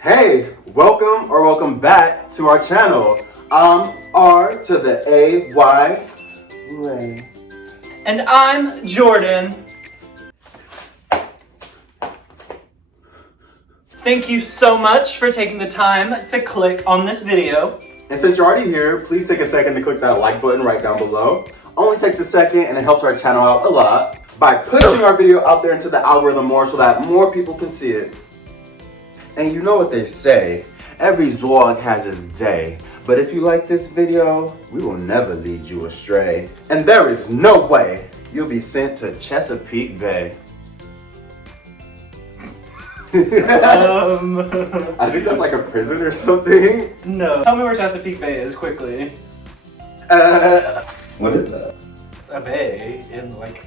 Hey, welcome back to our channel. I'm R to the A-Y, Ray. And I'm Jordan. Thank you so much for taking the time to click on this video. And since you're already here, please take a second to click that like button right down below. Only takes a second and it helps our channel out a lot by pushing our video out there into the algorithm more so that more people can see it. And you know what they say, every vlog has its day. But if you like this video, we will never lead you astray. And there is no way you'll be sent to Chesapeake Bay. I think that's like a prison or something. No. Tell me where Chesapeake Bay is, quickly. What is that? It's a bay in like...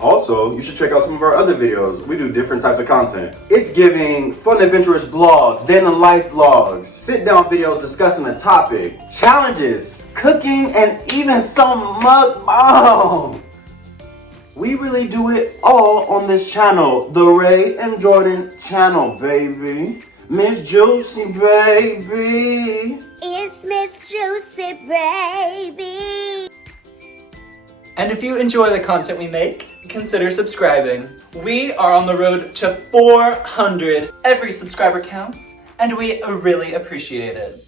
Also, you should check out some of our other videos. We do different types of content. It's giving fun, adventurous vlogs, day-in-the-life vlogs, sit-down videos discussing a topic, challenges, cooking, and even some mukbangs. We really do it all on this channel, the Ray and Jordan channel, baby. Miss Juicy, baby. It's Miss Juicy, baby. And if you enjoy the content we make, consider subscribing. We are on the road to 400. Every subscriber counts, and we really appreciate it.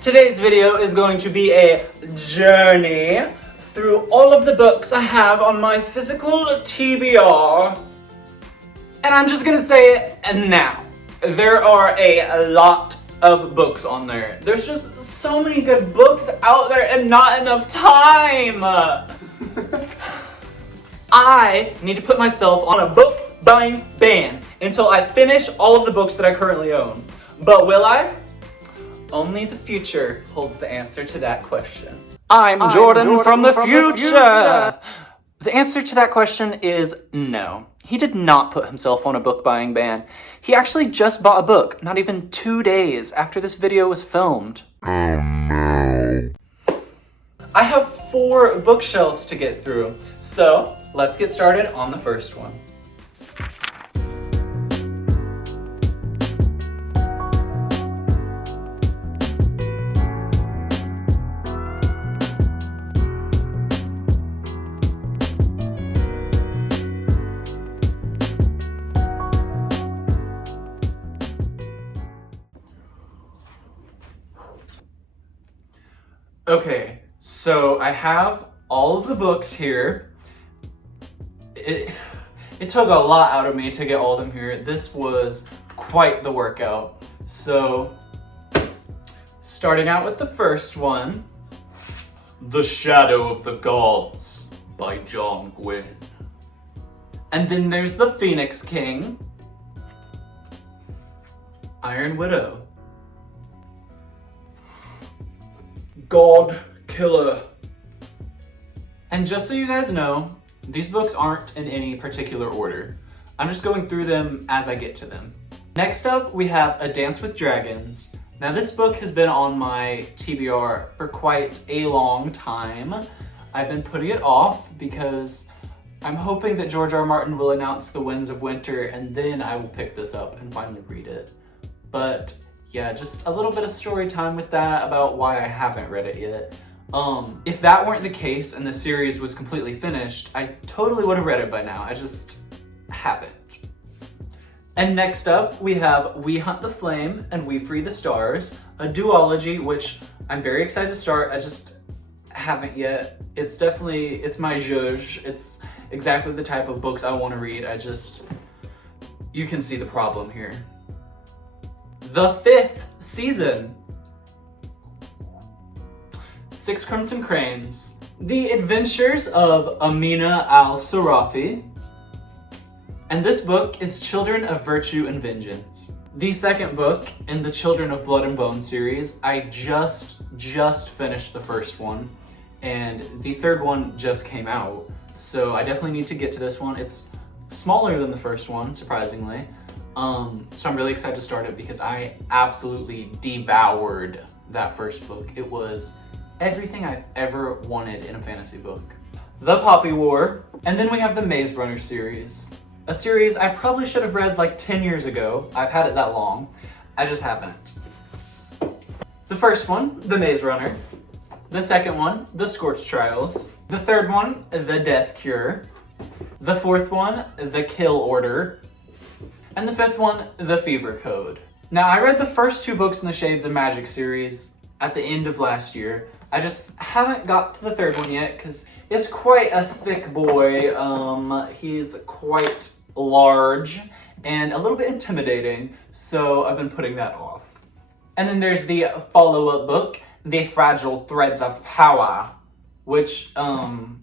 Today's video is going to be a journey through all of the books I have on my physical TBR. And I'm just gonna say it now. There are a lot of books on there. There's just so many good books out there and not enough time. I need to put myself on a book buying ban until I finish all of the books that I currently own. But will I? Only the future holds the answer to that question. I'm Jordan from the future! The answer to that question is no. He did not put himself on a book buying ban. He actually just bought a book, not even 2 days after this video was filmed. Oh no. I have 4 bookshelves to get through, so let's get started on the first one. Okay, so I have all of the books here. It took a lot out of me to get all of them here. This was quite the workout. So, starting out with the first one, The Shadow of the Gods by John Gwynne. And then there's The Phoenix King, Iron Widow, God Killer. And just so you guys know, these books aren't in any particular order. I'm just going through them as I get to them. Next up, we have A Dance with Dragons. Now this book has been on my TBR for quite a long time. I've been putting it off because I'm hoping that George R. Martin will announce The Winds of Winter and then I will pick this up and finally read it. But yeah, just a little bit of story time with that about why I haven't read it yet. If that weren't the case and the series was completely finished, I totally would have read it by now. I just haven't. And next up, we have We Hunt the Flame and We Free the Stars, a duology, which I'm very excited to start. I just haven't yet. It's my zhuzh. It's exactly the type of books I want to read. You can see the problem here. The 5th season. 6 Crimson Cranes. The Adventures of Amina al-Sarafi. And this book is Children of Virtue and Vengeance. The second book in the Children of Blood and Bone series. I just finished the first one, and the third one just came out. So I definitely need to get to this one. It's smaller than the first one, surprisingly. So I'm really excited to start it because I absolutely devoured that first book. It was everything I've ever wanted in a fantasy book. The Poppy War, and then we have the Maze Runner series. A series I probably should have read like 10 years ago. I've had it that long. I just haven't. The first one, The Maze Runner. The second one, The Scorch Trials. The third one, The Death Cure. The fourth one, The Kill Order. And the fifth one, The Fever Code. Now, I read the first two books in the Shades of Magic series at the end of last year. I just haven't got to the third one yet because it's quite a thick boy. He's quite large and a little bit intimidating, so I've been putting that off. And then there's the follow-up book, The Fragile Threads of Power, which,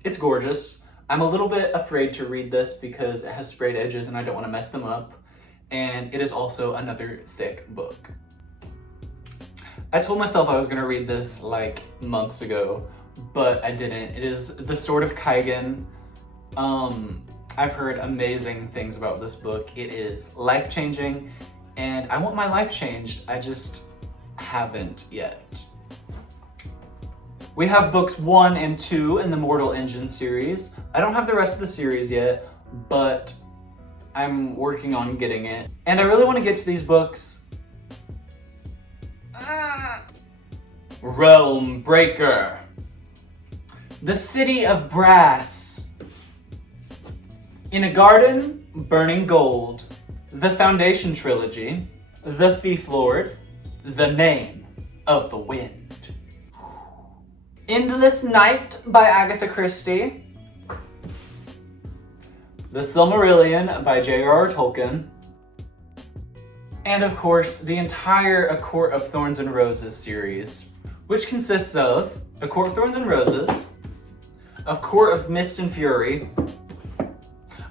it's gorgeous. I'm a little bit afraid to read this because it has sprayed edges and I don't want to mess them up. And it is also another thick book. I told myself I was gonna read this like months ago, but I didn't. It is The Sword of Kaigen. I've heard amazing things about this book. It is life-changing, and I want my life changed. I just haven't yet. We have books 1 and 2 in the Mortal Engine series. I don't have the rest of the series yet, but I'm working on getting it. And I really want to get to these books. Realm Breaker. The City of Brass. In a Garden, Burning Gold. The Foundation Trilogy. The Thief Lord. The Name of the Wind. Endless Night by Agatha Christie. The Silmarillion by J.R.R. Tolkien. And of course, the entire A Court of Thorns and Roses series, which consists of A Court of Thorns and Roses, A Court of Mist and Fury,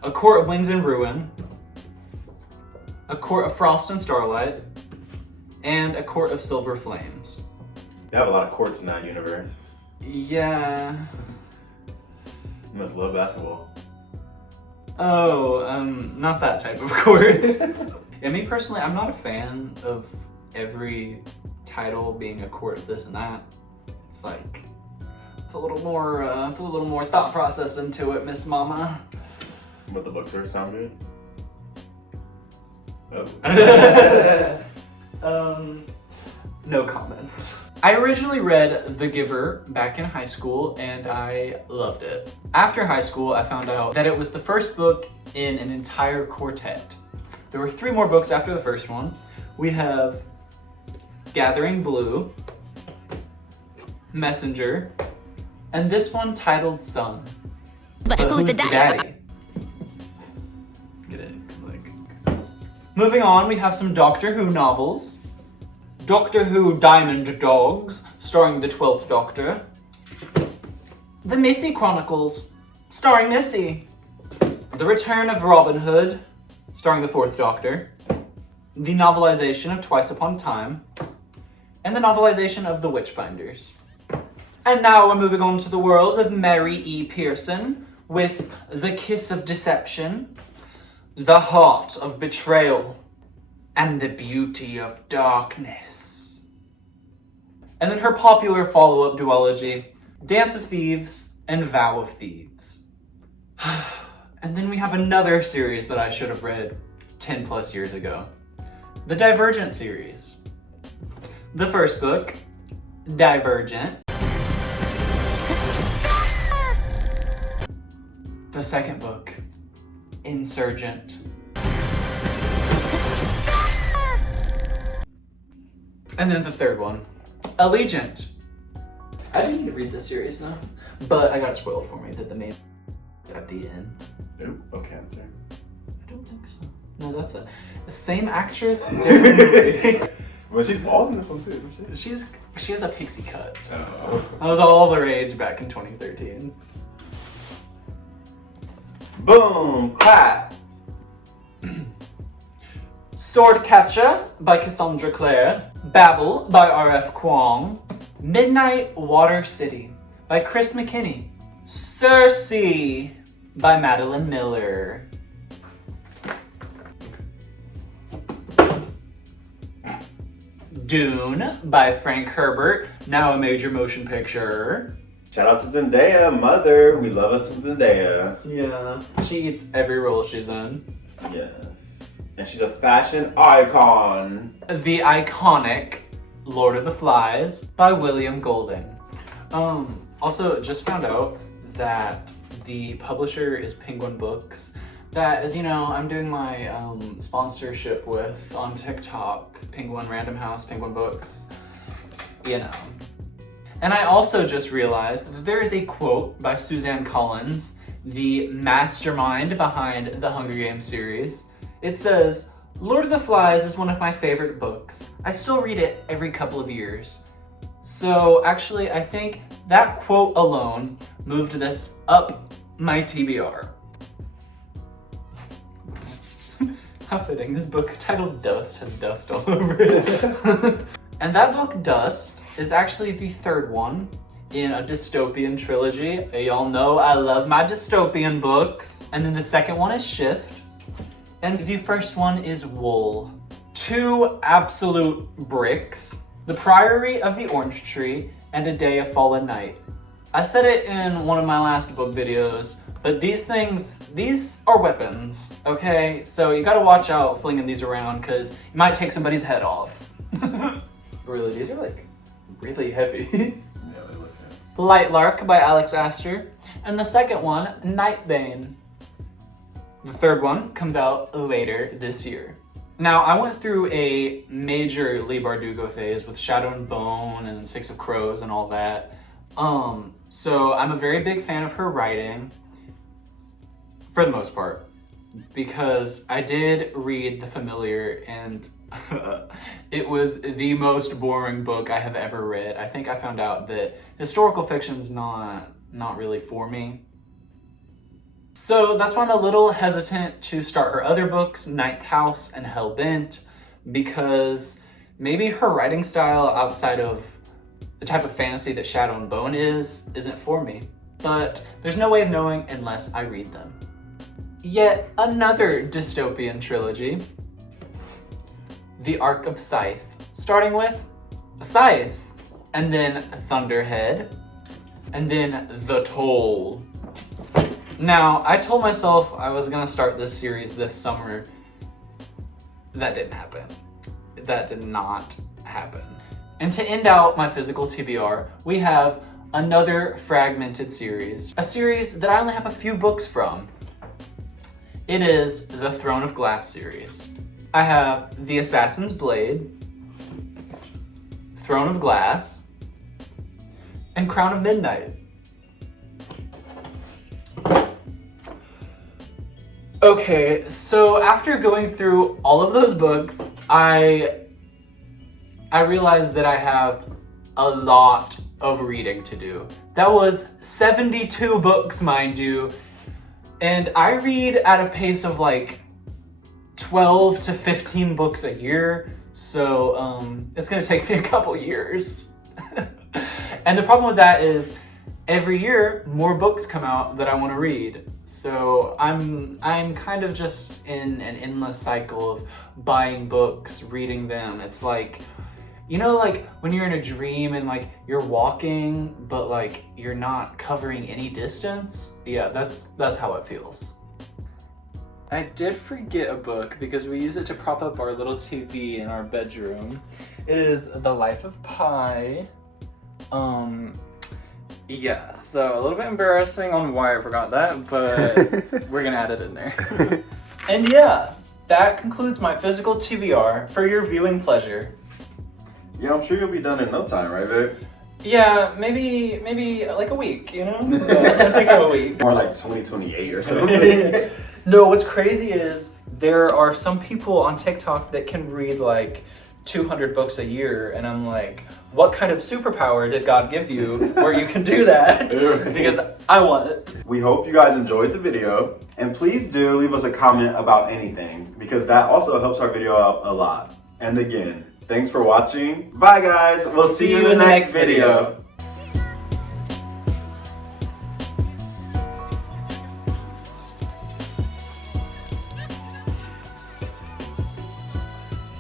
A Court of Wings and Ruin, A Court of Frost and Starlight, and A Court of Silver Flames. They have a lot of courts in that universe. Yeah. You must love basketball. Oh, not that type of court. Yeah, me personally, I'm not a fan of every title being a court of this and that. It's like, put a little more thought process into it, Miss Mama. But the books are sound good. Oh. No comment. I originally read The Giver back in high school and I loved it. After high school, I found out that it was the first book in an entire quartet. There were 3 more books after the first one. We have Gathering Blue, Messenger, and this one titled Son. But who's the daddy? Get it? Like. Moving on, we have some Doctor Who novels. Doctor Who Diamond Dogs, starring the 12th Doctor. The Missy Chronicles, starring Missy. The Return of Robin Hood, starring the 4th Doctor. The novelization of Twice Upon a Time. And the novelization of The Witchfinders. And now we're moving on to the world of Mary E. Pearson with The Kiss of Deception, The Heart of Betrayal, and The Beauty of Darkness. And then her popular follow-up duology, Dance of Thieves and Vow of Thieves. And then we have another series that I should have read 10 plus years ago. The Divergent series. The first book, Divergent. The second book, Insurgent. And then the third one, Allegiant. I didn't need to read this series now, but I got it spoiled for me that the main at the end. Ooh, oh, cancer. I don't think so. No, that's the same actress, different movie. Well, she's bald in this one too, isn't she? She has a pixie cut. Oh. That was all the rage back in 2013. Boom! Clap! Swordcatcher by Cassandra Clare. Babel by R.F. Kuang. Midnight Water City by Chris McKinney. Circe by Madeline Miller. Dune by Frank Herbert, now a major motion picture. Shout out to Zendaya, mother. We love us some Zendaya. Yeah, she eats every role she's in. Yes. And she's a fashion icon. The iconic Lord of the Flies by William Golding. Also, just found out that the publisher is Penguin Books. That, as you know, I'm doing my sponsorship with on TikTok. Penguin Random House, Penguin Books, you know. And I also just realized that there is a quote by Suzanne Collins, the mastermind behind the Hunger Games series. It says, "Lord of the Flies is one of my favorite books. I still read it every couple of years." So actually, I think that quote alone moved this up my TBR. How fitting, this book titled Dust has dust all over it. And that book, Dust, is actually the third one in a dystopian trilogy. Y'all know I love my dystopian books. And then the second one is Shift. And the first one is Wool. Two absolute bricks. The Priory of the Orange Tree and A Day of Fallen Night. I said it in one of my last book videos, but these are weapons, okay? So you gotta watch out flinging these around because you might take somebody's head off. Really, these are like really heavy. Yeah, they look good. Lightlark by Alex Astor. And the second one, Nightbane. The third one comes out later this year. Now, I went through a major Leigh Bardugo phase with Shadow and Bone and Six of Crows and all that. So I'm a very big fan of her writing, for the most part, because I did read The Familiar and it was the most boring book I have ever read. I think I found out that historical fiction's not really for me. So that's why I'm a little hesitant to start her other books, Ninth House and Hellbent, because maybe her writing style outside of the type of fantasy that Shadow and Bone isn't for me. But there's no way of knowing unless I read them. Yet another dystopian trilogy, The Ark of Scythe, starting with Scythe, and then Thunderhead, and then The Toll. Now, I told myself I was gonna start this series this summer. That didn't happen. That did not happen. And to end out my physical TBR, we have another fragmented series. A series that I only have a few books from. It is the Throne of Glass series. I have The Assassin's Blade, Throne of Glass, and Crown of Midnight. Okay, so after going through all of those books, I realized that I have a lot of reading to do. That was 72 books, mind you, and I read at a pace of like 12 to 15 books a year, so it's gonna take me a couple years. And the problem with that is every year more books come out that I want to read. So I'm kind of just in an endless cycle of buying books, reading them. It's like, you know, like when you're in a dream and like you're walking, but like you're not covering any distance. Yeah, that's how it feels. I did forget a book because we use it to prop up our little TV in our bedroom. It is The Life of Pi. Yeah, so a little bit embarrassing on why I forgot that, but we're gonna add it in there. And yeah, that concludes my physical TBR for your viewing pleasure. Yeah, I'm sure you'll be done in no time, right, babe? Yeah, maybe like a week, you know? Yeah, I think a week. More like 2028 or something. No, what's crazy is there are some people on TikTok that can read like 200 books a year, and I'm like, what kind of superpower did God give you where you can do that? Because I want it. We hope you guys enjoyed the video, and please do leave us a comment about anything, because that also helps our video out a lot. And again, thanks for watching. Bye guys, we'll see you in the next video.